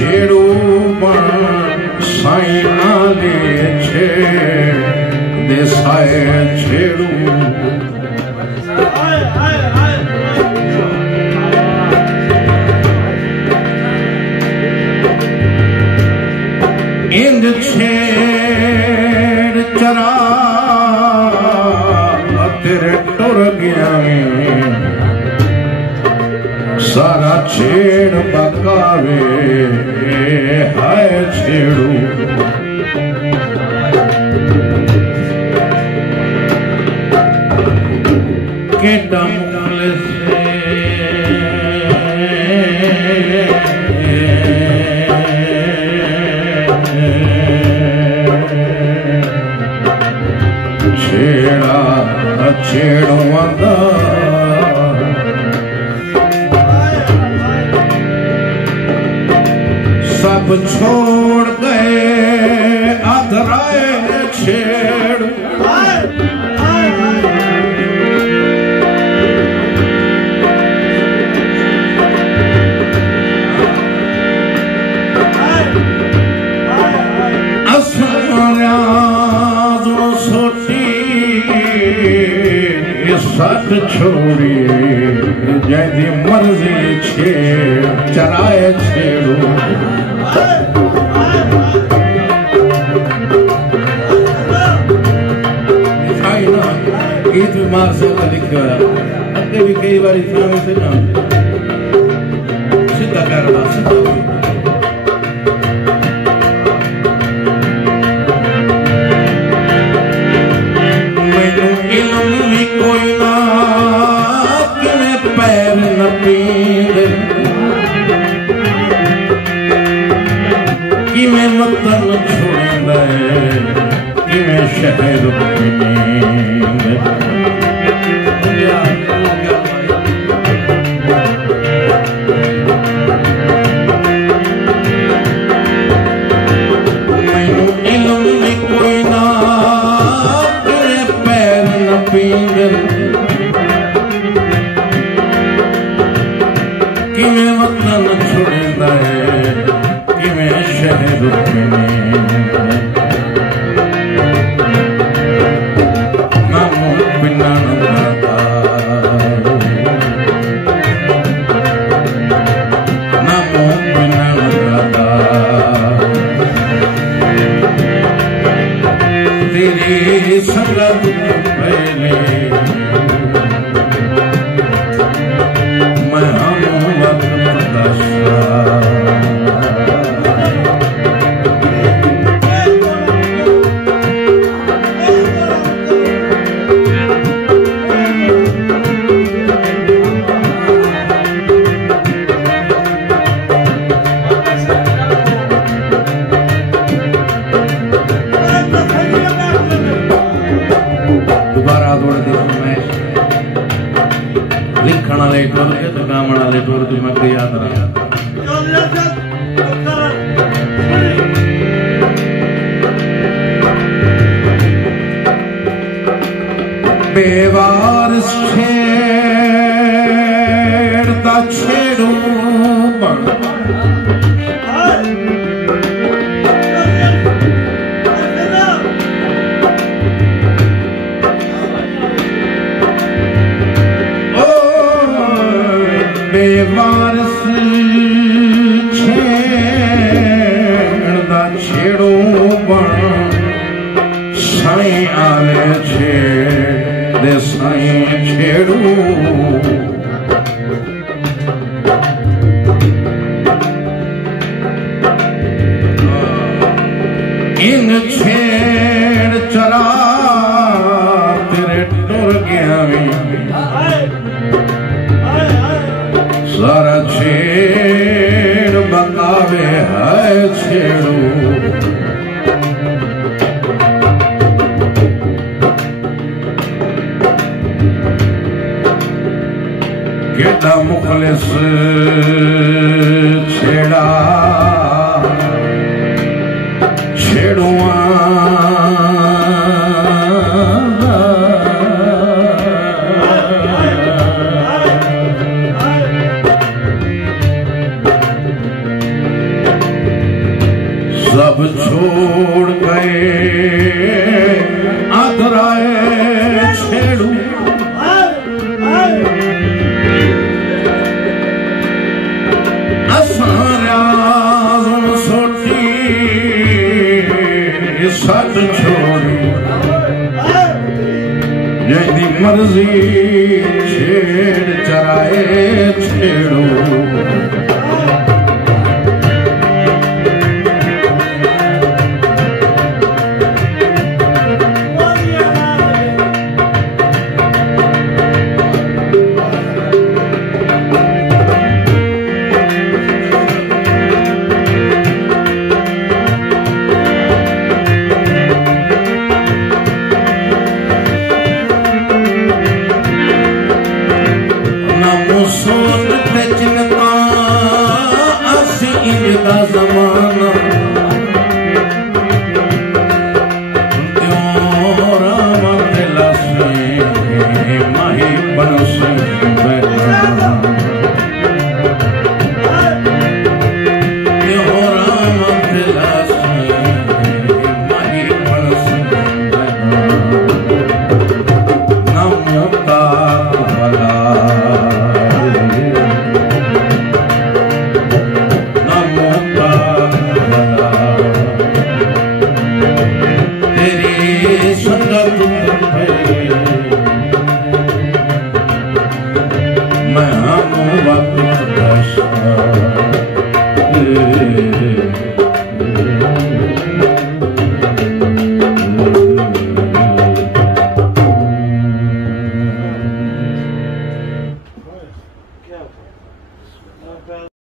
छेड़ू साई आले छेड़ देसाए छेड़ू इंद छेड़ चरा तेरे टुर गया सारा छेड़ बकावे हाय छेड़ू के डमल से छेड़ा छेड़ुआंदा सब छोड़ गए अधराए छेड़ सत छोड़ी जैसी मर्जी छेड़ चराए छेड़ू गीत में मार से लिखा अगे भी कई बार इस्लामी से ना सीधा करना सीधा कि मैं वतन छोड़े कि मैं शहर मैनू इल्म भी कोई ना तेरे पैर न पींदे कि मैं वतन छोड़े कि मैं शहर नामो बिना नामो बिना तेरी संगत पहले मैं हम वक्त दशा लिखण वाले टोल के तो गावण वाले टोल की मैं याद रहा बेवारस छेड़ता छेड़ू बेवारस छेड़दा छेड़ू बण साई आले छेड़ दे साई छेड़ू इन छेड़ चरा तेरे टुर गया सारा छेड़ बकावे है छेड़ू केड़ा मुखलिस छेड़ा छेड़ुआ सब छोड़ गए आदराए छेड़ू असां सोटी सत छोड़ी जैदी मर्जी छेड़ चराए छेड़ो सोच ते चिंता असी इंज दा ज़माना